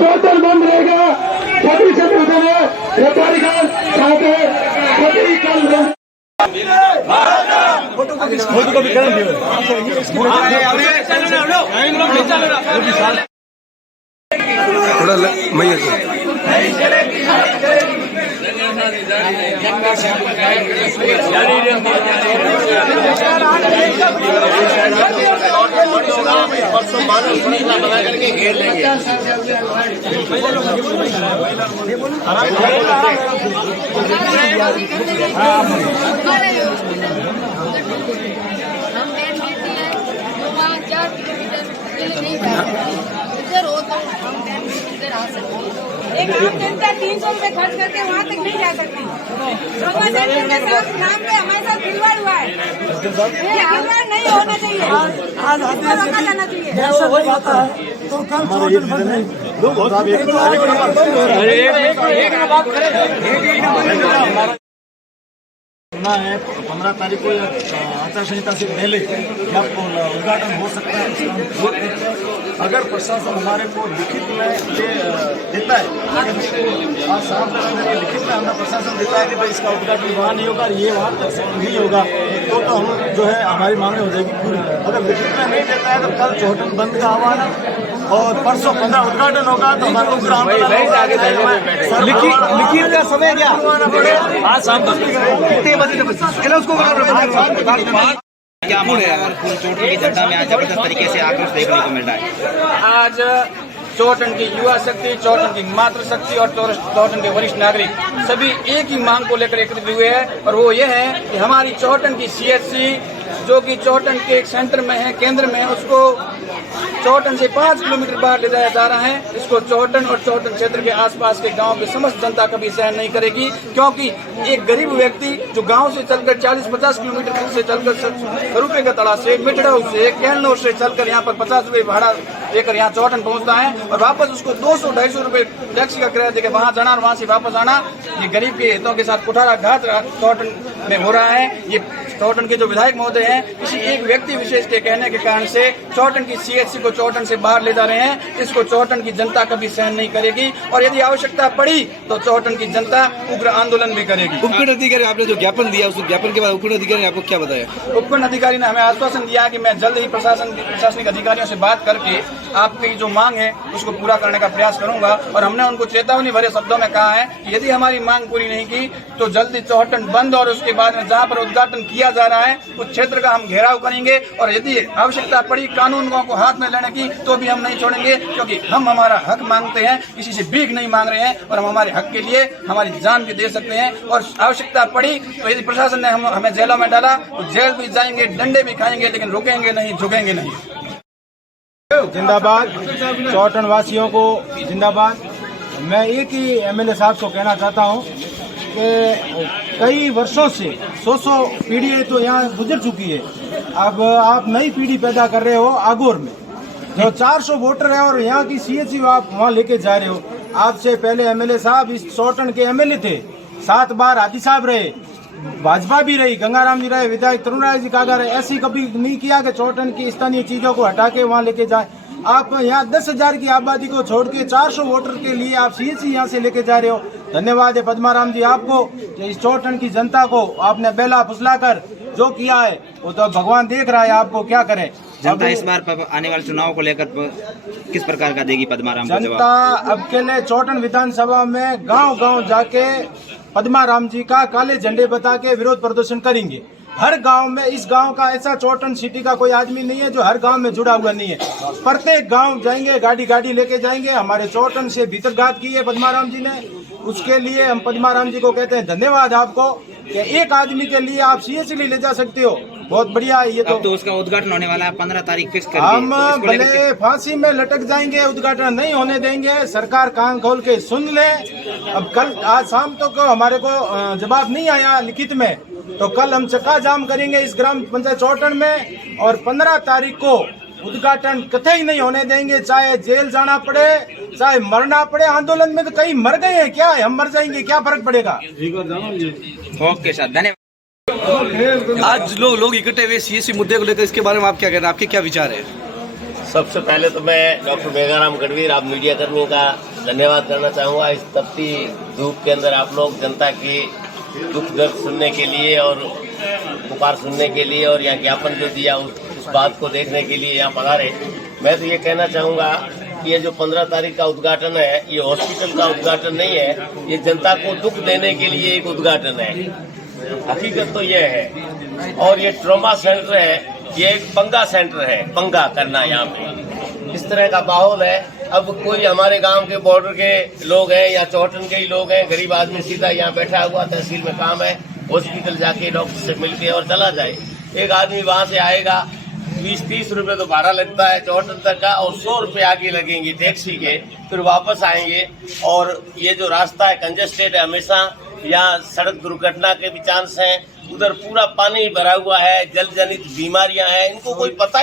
चौथर बंद रहेगा। सभी संगठन व्यापारिगण साथे सभी कल फोटो को भी कर दियो। थोड़ा मैं करके घेर लेंगे। एक आम जनता 300 रुपए खर्च करके वहाँ तक नहीं जा सकती। रोमा सेंटर के साथ नाम पे हमारे साथ खिलवाड़ हुआ है। ये खिलवाड़ नहीं होना चाहिए। आज रोका जाना चाहिए। ऐसा हो जाता है तो कल चौथर बंद नहीं। सुना है 15 तारीख को आचार संहिता से पहले जब उद्घाटन हो सकता है। अगर प्रशासन हमारे को लिखित में ये देता है, आज शाम तक अगर ये लिखित में हमें प्रशासन देता है कि भाई इसका उद्घाटन वहाँ नहीं होगा, ये वहाँ नहीं होगा, तो हम जो है हमारी मांगे हो जाएगी पूरी। अगर लिखित में नहीं देता है तो कल चौथर बंद का आह्वान है और परसों 15 उद्घाटन होगा तो हमारा उग्र आंदोलन लिखित का समय क्या आज शाम तक कितने बजे उसको क्या मूड है और चोटन की जनता में आज जबरदस्त तरीके से आक्रोश देखने को मिल रहा है। आज चौटन की युवा शक्ति, चौटन की मातृशक्ति और चौटन के वरिष्ठ नागरिक सभी एक ही मांग को लेकर एकत्रित हुए हैं और वो ये है कि हमारी चौटन की सीएचसी जो कि चौटन के एक सेंटर में है, केंद्र में है, उसको चौटन से 5 किलोमीटर बाहर ले जाया जा रहा है। इसको चौटन और चौटन क्षेत्र के आसपास के गांव की समस्त जनता कभी सहन नहीं करेगी, क्योंकि एक गरीब व्यक्ति जो गांव से चलकर 40-50 किलोमीटर से चलकर 100 रुपए का तड़ा से, मिटड़ाऊ से, कैलनौर से चलकर यहाँ पर 50 रुपए भाड़ा लेकर यहाँ चौटन पहुँचता है और वापस उसको 200-250 रुपए टैक्सी का किराया देकर वहाँ जाना और वहाँ से वापस आना, ये गरीब के हितों के साथ कुठाराघात चौटन में हो रहा है। ये चौटन के जो विधायक महोदय हैं, किसी एक व्यक्ति विशेष के कहने के कारण से चौटन की सीएचसी को चौटन से बाहर ले जा रहे हैं। इसको चौटन की जनता कभी सहन नहीं करेगी और यदि आवश्यकता पड़ी तो चौटन की जनता उग्र आंदोलन भी करेगी। उपखंड अधिकारी आपने जो ज्ञापन दिया, उस ज्ञापन के बाद उपखंड अधिकारी ने आपको क्या बताया? उपखंड अधिकारी ने हमें आश्वासन दिया कि मैं जल्द ही प्रशासनिक अधिकारियों से बात करके आपकी जो मांग है उसको पूरा करने का प्रयास करूंगा और हमने उनको चेतावनी भरे शब्दों में कहा है कि यदि हमारी मांग पूरी नहीं की तो जल्दी चौटन बंद और उसके बाद में जहां पर उद्घाटन किया जा रहा है उस क्षेत्र का हम घेराव करेंगे और यदि आवश्यकता पड़ी कानूनों को हाथ में लेने की तो भी हम नहीं छोड़ेंगे, क्योंकि हम हमारा हक मांगते हैं, किसी से भीख नहीं मांग रहे हैं और हम हमारे हक के लिए हमारी जान भी दे सकते हैं और आवश्यकता पड़ी तो यदि प्रशासन ने हमें जेलों में डाला तो जेल भी जाएंगे, डंडे भी खाएंगे, लेकिन रुकेंगे नहीं, झुकेंगे नहीं। जिंदाबाद चौटन वासियों को जिंदाबाद। मैं एक ही एमएलए साहब को कहना चाहता हूं कि कई वर्षों से 100 पीढ़ी तो यहाँ गुजर चुकी है, अब आप नई पीढ़ी पैदा कर रहे हो आगोर में, जो 400 वोटर है और यहाँ की सीएचसी आप वहाँ लेके जा रहे हो। आपसे पहले एमएलए साहब इस चौटन के एमएलए थे, 7 बार हाथी साहब रहे, भाजपा भी रही, गंगाराम जी रहे, विधायक तरुण राय जी कागा रहे, ऐसी कभी नहीं किया कि चौटन की स्थानीय चीजों को हटा के वहाँ लेके जाए। आप यहाँ 10,000 की आबादी को छोड़ के 400 वोटर के लिए आप सीएचसी यहाँ से लेके जा रहे हो। धन्यवाद है पद्माराम जी आपको कि इस चौटन की जनता को आपने बेला फुसलाकर जो किया है वो तो भगवान देख रहा है, आपको क्या करें। जनता इस बार आने वाले चुनाव को लेकर किस प्रकार का देगी पद्माराम को जवाब? जनता अब के लिए चौटन विधानसभा में गांव-गांव जाके पद्माराम जी का काले झंडे बता के विरोध प्रदर्शन करेंगे। हर गांव में, इस गांव का ऐसा चौटन सिटी का कोई आदमी नहीं है जो हर गांव में जुड़ा हुआ नहीं है। प्रत्येक गांव जाएंगे, गाड़ी लेके जाएंगे। हमारे चौटन से भीतरघात की है पद्माराम जी ने, उसके लिए हम पद्माराम जी को कहते हैं धन्यवाद आपको कि एक आदमी के लिए आप सीएचसी ले जा सकते हो, बहुत बढ़िया है ये। तो उसका उद्घाटन होने वाला है 15 तारीख फिक्स कर हम भले फांसी में लटक जाएंगे, उद्घाटन नहीं होने देंगे। सरकार कान खोल के सुन ले। अब कल आज शाम तक तो हमारे को जवाब नहीं आया लिखित में, तो कल हम चक्का जाम करेंगे इस ग्राम पंचायत चौटन में और 15 तारीख को उद्घाटन कतई नहीं होने देंगे, चाहे जेल जाना पड़े, चाहे मरना पड़े। आंदोलन में तो कई मर गए हैं, क्या है, हम मर जाएंगे, क्या फर्क पड़ेगा। ओके सर, धन्यवाद। आज लोग इकट्ठे हुए सीएचसी मुद्दे को लेकर, इसके बारे में आप क्या कहना है, आपके क्या विचार है? सबसे पहले तो मैं डॉक्टर मेघाराम गढ़वीर, आप मीडिया कर्मियों का धन्यवाद करना चाहूँगा। इस तपती धूप के अंदर आप लोग जनता की दुख दर्द सुनने के लिए और पुकार सुनने के लिए और यहाँ ज्ञापन जो दिया उस बात को देखने के लिए यहाँ पधारे। मैं तो ये कहना चाहूँगा कि ये जो 15 तारीख का उद्घाटन है, ये हॉस्पिटल का उद्घाटन नहीं है, ये जनता को दुख देने के लिए एक उद्घाटन है। हकीकत तो ये है। और ये ट्रॉमा सेंटर है, ये एक पंगा सेंटर है, पंगा करना यहाँ पे इस तरह का माहौल है। अब कोई हमारे गांव के बॉर्डर के लोग हैं या चौहटन के ही लोग हैं, गरीब आदमी सीधा यहाँ बैठा हुआ, तहसील में काम है, हॉस्पिटल जाके डॉक्टर से मिलके और चला जाए। एक आदमी वहाँ से आएगा, 20-30 रुपए तो भाड़ा लगता है चौहटन तक का, और 100 रुपए आगे लगेंगे टैक्सी के, फिर वापस आएंगे। और ये जो रास्ता है कंजेस्टेड है हमेशा, यहाँ सड़क दुर्घटना के भी चांस हैं, उधर पूरा पानी भरा हुआ है, जल जनित बीमारियां हैं, इनको कोई पता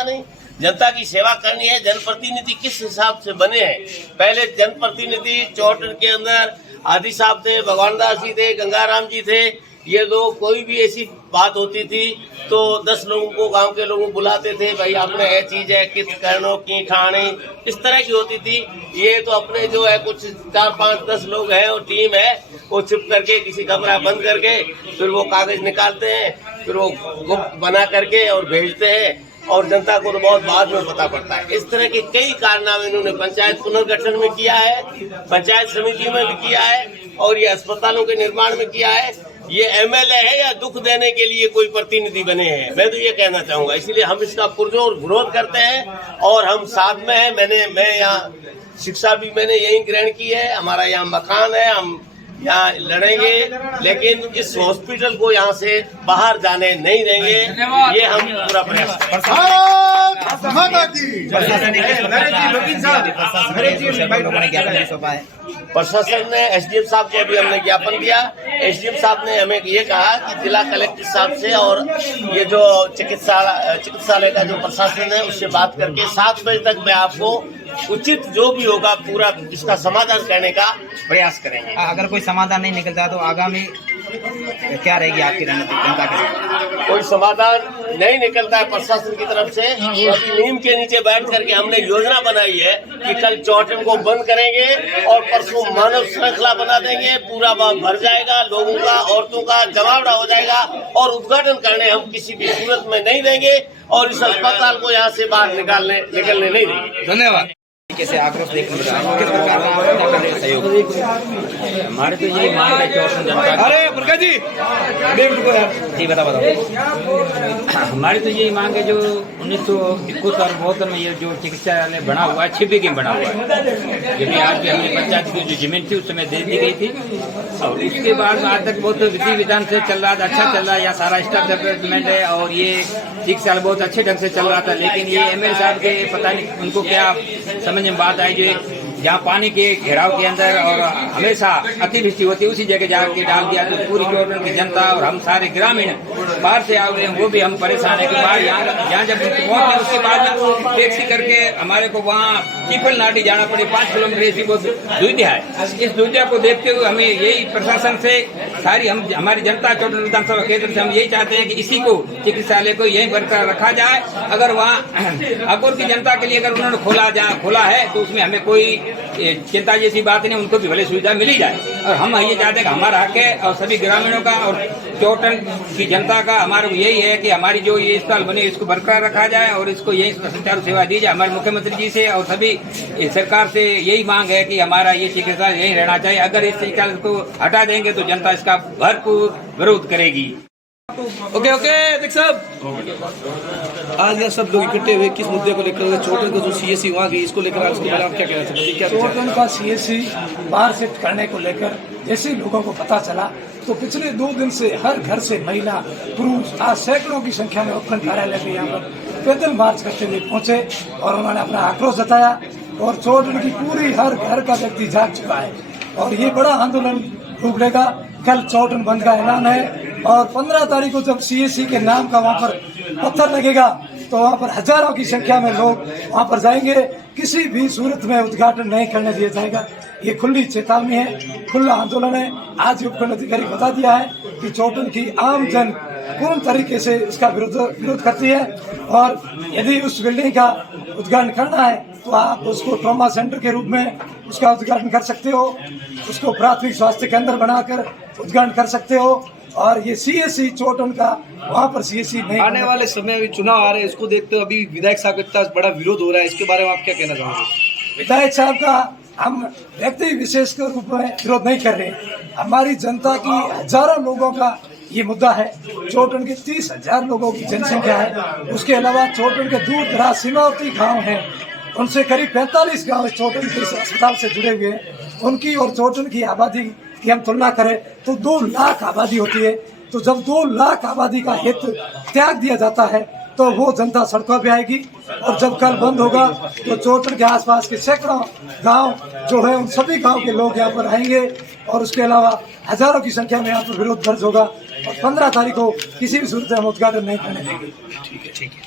नहीं। जनता की सेवा करनी है। जनप्रतिनिधि किस हिसाब से बने हैं? पहले जनप्रतिनिधि चौहटन के अंदर आदि साहब थे, भगवान दास जी थे, गंगाराम जी थे। ये लोग कोई भी ऐसी बात होती थी तो 10 लोगों को, गांव के लोगों को बुलाते थे, भाई आपने ये चीज है, कित करनो की ठाणे, इस तरह की होती थी। ये तो अपने जो है कुछ 4-5-10 लोग हैं और टीम है, वो चुप करके किसी कमरा बंद करके फिर वो कागज निकालते हैं, फिर वो गुप्त बना करके और भेजते हैं, और जनता को तो बहुत बाद में पता पड़ता है। इस तरह के कई कारनामे इन्होंने पंचायत पुनर्गठन में किया है, पंचायत समिति में भी किया है, और ये अस्पतालों के निर्माण में किया है। ये एमएलए है या दुख देने के लिए कोई प्रतिनिधि बने हैं? मैं तो ये कहना चाहूंगा। इसलिए हम इसका पुरजोर विरोध करते हैं और हम साथ में हैं। मैं यहाँ शिक्षा भी मैंने यहीं ग्रहण की है, हमारा यहाँ मकान है, हम यहाँ लड़ेंगे, लेकिन इस हॉस्पिटल को यहाँ से बाहर जाने नहीं देंगे। ये हम पूरा प्रयास प्रशासन ने एसडीएम साहब को भी हमने ज्ञापन दिया। एसडीएम साहब ने हमें ये कहा कि जिला कलेक्टर साहब से और ये जो चिकित्सालय का जो प्रशासन है उससे बात करके 7 बजे तक मैं आपको उचित जो भी होगा पूरा इसका समाधान करने का प्रयास करेंगे। अगर कोई समाधान नहीं निकलता तो आगामी क्या रहेगी आपकी रणनीति जनता के साथ? कोई समाधान नहीं निकलता है प्रशासन की तरफ से, तो नीम के नीचे बैठ करके हमने योजना बनाई है कि कल चौहटन को बंद करेंगे और परसों मानव श्रृंखला बना देंगे। पूरा भर जाएगा, लोगों का, औरतों का जमावड़ा हो जाएगा, और उद्घाटन करने हम किसी भी सूरत में नहीं देंगे और इस अस्पताल को यहाँ से बाहर निकलने नहीं देंगे। धन्यवाद। कैसे आक्रोश देखने मिला, किस प्रकार का आप क्या कर रहे हैं सहयोग? हमारे तो यही मांग है चौहटन जनता। अरे मुर्गा जी जी बताओ। हमारी तो यही मांग है जो 1971 और 72 में ये जो चिकित्सालय बना हुआ है, छिपी गेम बना हुआ है, जबकि आज भी हमने पंचायत की जो जमीन थी उस समय दे दी गई थी, और उसके बाद आज तक बहुत विधि विधान से चल रहा था, अच्छा चल रहा है, यहाँ सारा स्टाफ डेवलपमेंट है और ये चिकित्सालय बहुत अच्छे ढंग से चल रहा था। लेकिन ये एमएलए साहब के पता नहीं उनको क्या समझ में बात आई, जो जहाँ पानी के घेराव के अंदर और हमेशा अतिवृष्टि होती है उसी जगह जाके डाल दिया, तो पूरी चौहटन की जनता और हम सारे ग्रामीण बाहर से आ रहे हैं, वो भी हम परेशान है कि बाहर यहाँ जब पहुंचे उसके बाद टैक्सी करके हमारे को वहाँ टिफल नाटी जाना पड़े, 5 किलोमीटर ऐसी बहुत दुविधा है। इस दुविधा को देखते हुए हमें यही प्रशासन से सारी हमारी जनता चौहटन विधानसभा केंद्र से हम यही चाहते हैं कि इसी को चिकित्सालय को यहीं बरकरार रखा जाए। अगर वहाँ अकोर की जनता के लिए अगर उन्होंने खोला है तो उसमें हमें कोई चिंता जैसी बात नहीं, उनको भी भले सुविधा मिली जाए। और हम ये चाहते हैं कि हमारा हक है और सभी ग्रामीणों का और चौहटन की जनता का हमारा यही है कि हमारी जो ये अस्पताल बने इसको बरकरार रखा जाए और इसको यही सुचारू सेवा दी जाए। हमारे मुख्यमंत्री जी से और सभी सरकार से यही मांग है कि हमारा ये चिकित्सालय यही रहना चाहिए। अगर इस चिकित्सालय को हटा देंगे तो जनता इसका भरपूर विरोध करेगी। ओके देख साहब, आज यहाँ सब लोग इकट्ठे हुए किस मुद्दे को लेकर? चौहटन का जो सीएससी वहाँ गई, इसको लेकर आप क्या कहना चाहते हैं? क्या चौहटन का सीएससी बाहर शिफ्ट करने को लेकर जैसे लोगों को पता चला तो पिछले 2 दिन से हर घर से महिला पुरुष आज सैकड़ों की संख्या में उपखंड कार्यालय के यहाँ पर पैदल मार्च करते हुए पहुंचे और उन्होंने अपना आक्रोश जताया। और चौहटन की पूरी हर घर का व्यक्ति जाग चुका है और ये बड़ा आंदोलन रूप लेगा। कल चौहटन बंद का ऐलान है और 15 तारीख को जब सीएससी के नाम का वहाँ पर पत्थर लगेगा तो वहाँ पर हजारों की संख्या में लोग वहाँ पर जाएंगे किसी भी सूरत में उद्घाटन नहीं करने दिया जाएगा। ये खुली चेतावनी है, खुला आंदोलन है। आज उपखंड अधिकारी बता दिया है कि चोटन की आम जन पूर्ण तरीके से इसका विरोध करती है और यदि उस बिल्डिंग का उद्घाटन करना है तो आप उसको ट्रॉमा सेंटर के रूप में उसका उद्घाटन कर सकते हो, उसको प्राथमिक स्वास्थ्य केंद्र बनाकर उद्घाटन कर सकते हो। और ये सीएससी चोटन का वहाँ पर सीएससी नहीं। आने वाले समय में चुनाव आ रहे हैं, इसको देखते हुए अभी विधायक साहब का इतना बड़ा विरोध हो रहा है, इसके बारे में आप क्या कहना चाहोगे? विधायक साहब का हम व्यक्ति विशेष के रूप में विरोध नहीं कर रहे। हमारी जनता की हजारों लोगों का ये मुद्दा है। चोटन के 30,000 लोगों की जनसंख्या है। उसके अलावा चोटन के दूर दराज सीमावर्ती गांव हैं, उनसे करीब 45 गांव चोटन के अस्पताल से जुड़े हुए हैं। उनकी और चोटन की आबादी की हम तुलना करें तो 2 लाख आबादी होती है। तो जब 2 लाख आबादी का हित त्याग दिया जाता है तो वो जनता सड़कों पे आएगी। और जब कल बंद होगा तो चोटन के आसपास के सैकड़ों गांव जो है उन सभी गांव के लोग यहाँ पर आएंगे और उसके अलावा हजारों की संख्या में यहाँ पर विरोध दर्ज होगा। और 15 तारीख को किसी भी सूरत में हम उद्घाटन नहीं करने देंगे। ठीक है।